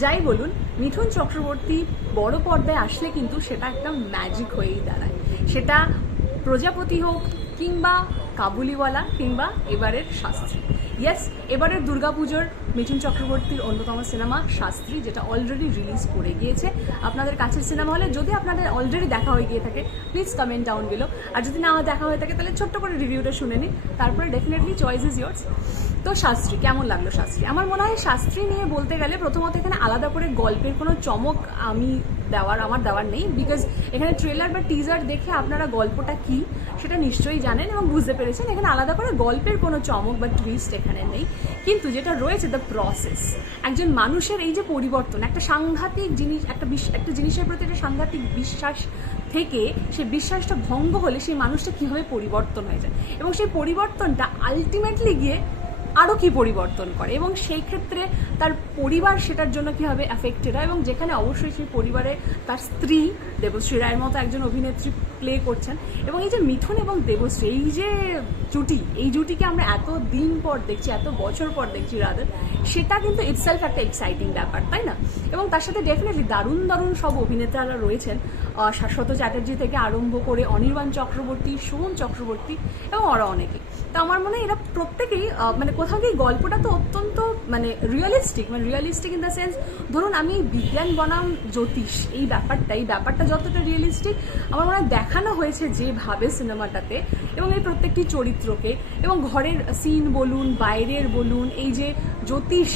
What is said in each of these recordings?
যাই বলুন, মিঠুন চক্রবর্তী বড় পর্দায় আসলে কিন্তু সেটা একটা ম্যাজিক হয়েই দাঁড়ায়। সেটা প্রজাপতি হোক কিংবা কাবুলিওয়ালা কিংবা এবারের শাস্ত্রী। ইয়েস এবারের দুর্গাপুজোর মিঠুন চক্রবর্তীর অন্যতম সিনেমা শাস্ত্রী, যেটা অলরেডি রিলিজ করে গিয়েছে। আপনাদের কাছের সিনেমা হলে যদি আপনাদের অলরেডি দেখা হয়ে গিয়ে থাকে প্লিজ কমেন্ট ডাউন বিলো আর যদি না দেখা হয়ে থাকে, তাহলে ছোট্ট করে রিভিউটা শুনে নিন। তারপরে ডেফিনেটলি চয়েস ইজ ইয়ার্স তো শাস্ত্রী, কেমন লাগল শাস্ত্রী? আমার মনে হয় শাস্ত্রী নিয়ে বলতে গেলে প্রথমত এখানে আলাদা করে গল্পের কোনো চমক আমি দেওয়ার, আমার দেওয়ার নেই বিকজ এখানে ট্রেলার বা টিজার দেখে আপনারা গল্পটা কি সেটা নিশ্চয়ই জানেন এবং বুঝতে পেরেছেন। এখানে আলাদা করে গল্পের কোনো চমক বা টুইস্ট এখানে নেই। কিন্তু যেটা রয়েছে দ্য প্রসেস একজন মানুষের এই যে পরিবর্তন, একটা সাংঘাতিক জিনিস, একটা একটা জিনিসের প্রতি একটা সাংঘাতিক বিশ্বাস থেকে সে বিশ্বাসটা ভঙ্গ হলে সেই মানুষটা কীভাবে পরিবর্তন হয়ে যায়? এবং সেই পরিবর্তনটা আলটিমেটলি গিয়ে আরও কি পরিবর্তন করে? এবং সেই ক্ষেত্রে তার পরিবার সেটার জন্য কীভাবে অ্যাফেক্টেড হয়? এবং যেখানে অবশ্যই সেই পরিবারে তার স্ত্রী দেবশ্রী রায়ের মতো একজন অভিনেত্রী প্লে করছেন এবং এই যে মিঠুন এবং দেবশ্রী, এই যে জুটি, এই জুটিকে আমরা এত দিন পর দেখছি, এত বছর পর দেখছি রাদার সেটা কিন্তু ইটসেলফ একটা এক্সাইটিং ব্যাপার, তাই না? এবং তার সাথে ডেফিনেটলি দারুণ দারুণ সব অভিনেতারা রয়েছেন। শাশ্বত চ্যাটার্জি থেকে আরম্ভ করে অনির্বাণ চক্রবর্তী সোহম চক্রবর্তী এবং আরও অনেকে। তো আমার মনে হয় এরা প্রত্যেকেই মানে কোথাও গিয়ে গল্পটা তো অত্যন্ত মানে রিয়েলিস্টিক মানে রিয়েলিস্টিক ইন দ্য সেন্স ধরুন আমি বিজ্ঞান বনাম জ্যোতিষ, এই ব্যাপারটা এই ব্যাপারটা যতটা রিয়েলিস্টিক আমার মনে হয় দেখানো হয়েছে যেভাবে সিনেমাটাতে, এবং এই প্রত্যেকটি চরিত্রকে, এবং ঘরের সিন বলুন, বাইরের বলুন, এই যে জ্যোতিষ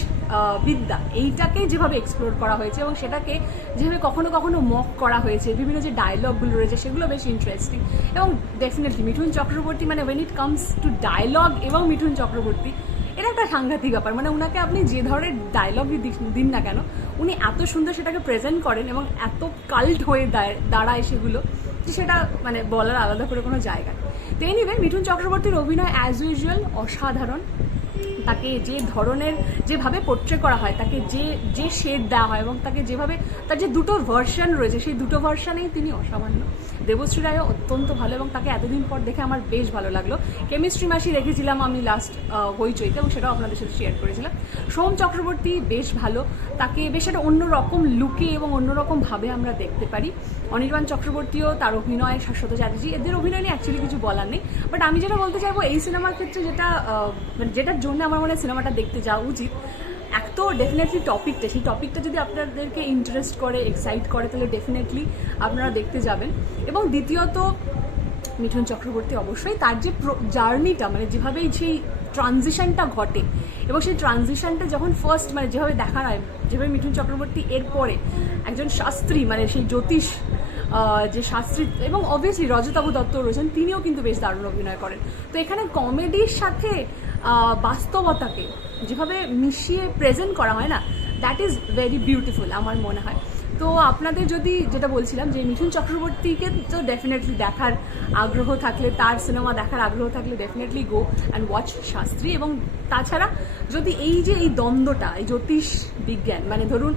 বিদ্যা এইটাকে যেভাবে এক্সপ্লোর করা হয়েছে, এবং সেটাকে যেভাবে কখনো কখনো মক করা হয়েছে, বিভিন্ন যে ডায়লগগুলো রয়েছে, সেগুলো বেশ ইন্টারেস্টিং এবং ডেফিনেটলি মিঠুন চক্রবর্তী মানে when it comes to dialogue এবং মিঠুন চক্রবর্তী এটা একটা সাংঘাতিক ব্যাপার। মানে ওনাকে আপনি যে ধরনের ডায়লগই দিন না কেন, উনি এত সুন্দর সেটাকে প্রেজেন্ট করেন এবং এত কাল্ট হয়ে দাঁড়ায় সেগুলো যে সেটা মানে বলার আলাদা করে কোনো জায়গা নেই। তো এনিওয়ে মিঠুন চক্রবর্তীর অভিনয় অ্যাজ ইউজুয়াল অসাধারণ। তাকে যে ধরনের যেভাবে পোট্রে করা হয়, তাকে যে যে শেড দেওয়া হয় এবং তাকে যেভাবে, তার যে দুটো ভার্সন রয়েছে, সেই দুটো ভার্সানেই তিনি অসামান্য। দেবশ্রী রায়ও অত্যন্ত ভালো এবং তাকে এতদিন পর দেখে আমার বেশ ভালো লাগল। কেমিস্ট্রি মাসি দেখেছিলাম আমি লাস্ট হইচইতে এবং সেটাও আপনাদের সাথে শেয়ার করেছিলাম। সোম চক্রবর্তী বেশ ভালো। তাকে বেশ একটা অন্যরকম লুকে এবং অন্যরকমভাবে আমরা দেখতে পারি। অনির্বাণ চক্রবর্তীও তার অভিনয় শাশ্বত চ্যাটার্জি। এদের অভিনয় নিয়ে অ্যাকচুয়ালি কিছু বলার নেই। বাট আমি যেটা বলতে চাইব, এই সিনেমার ক্ষেত্রে যেটা মানে যেটার জন্য আমার মনে হয় সিনেমাটা দেখতে যাওয়া উচিত। এক তো ডেফিনেটলি টপিকটা সেই টপিকটা যদি আপনাদেরকে ইন্টারেস্ট করে এক্সাইট করে, তাহলে ডেফিনেটলি আপনারা দেখতে যাবেন। এবং দ্বিতীয়ত, মিঠুন চক্রবর্তী অবশ্যই তার যে জার্নিটা মানে যেভাবে সেই ট্রানজিশনটা ঘটে, এবং সেই ট্রানজিশনটা যখন ফার্স্ট মানে যেভাবে দেখা হয়, যেভাবে মিঠুন চক্রবর্তী এরপরে একজন শাস্ত্রী মানে সেই জ্যোতিষ যে শাস্ত্রী এবং অবভিয়াসলি রজতাবু দত্ত রয়েছেন, তিনিও কিন্তু বেশ দারুণ অভিনয় করেন। তো এখানে কমেডির সাথে বাস্তবতাকে যেভাবে মিশিয়ে প্রেজেন্ট করা হয় না দ্যাট ইজ ভেরি বিউটিফুল আমার মনে হয়। তো আপনাদের যদি যেটা বলছিলাম যে মিঠুন চক্রবর্তীকে তো ডেফিনেটলি দেখার আগ্রহ থাকলে, তার সিনেমা দেখার আগ্রহ থাকলে definitely go and watch Shastri. এবং তাছাড়া যদি এই যে এই দ্বন্দ্বটা, এই জ্যোতিষ বিজ্ঞান মানে ধরুন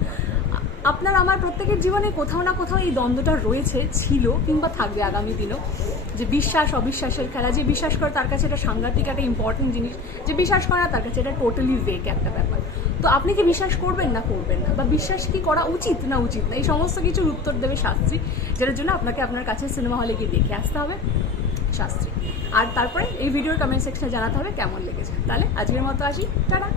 আপনার আমার প্রত্যেকের জীবনে কোথাও না কোথাও এই দ্বন্দ্বটা রয়েছে, ছিল কিংবা থাকবে আগামী দিনও। যে বিশ্বাস, অবিশ্বাসের খেলা, যে বিশ্বাস করে তার কাছে এটা সাংঘাতিক, একটা ইম্পর্টেন্ট জিনিস, যে বিশ্বাস করে না তার কাছে এটা টোটালি ভেক একটা ব্যাপার। তো আপনি কি বিশ্বাস করবেন না করবেন না? বা বিশ্বাস কি করা উচিত না উচিত না? এই সমস্ত কিছুর উত্তর দেবে শাস্ত্রী, যেটার জন্য আপনাকে আপনার কাছে সিনেমা হলে গিয়ে দেখে আসতে হবে। শাস্ত্রী। আর তারপরে এই ভিডিওর কমেন্ট সেকশনে জানাতে হবে কেমন লেগেছে। তাহলে আজকের মতো আসি। টাটা!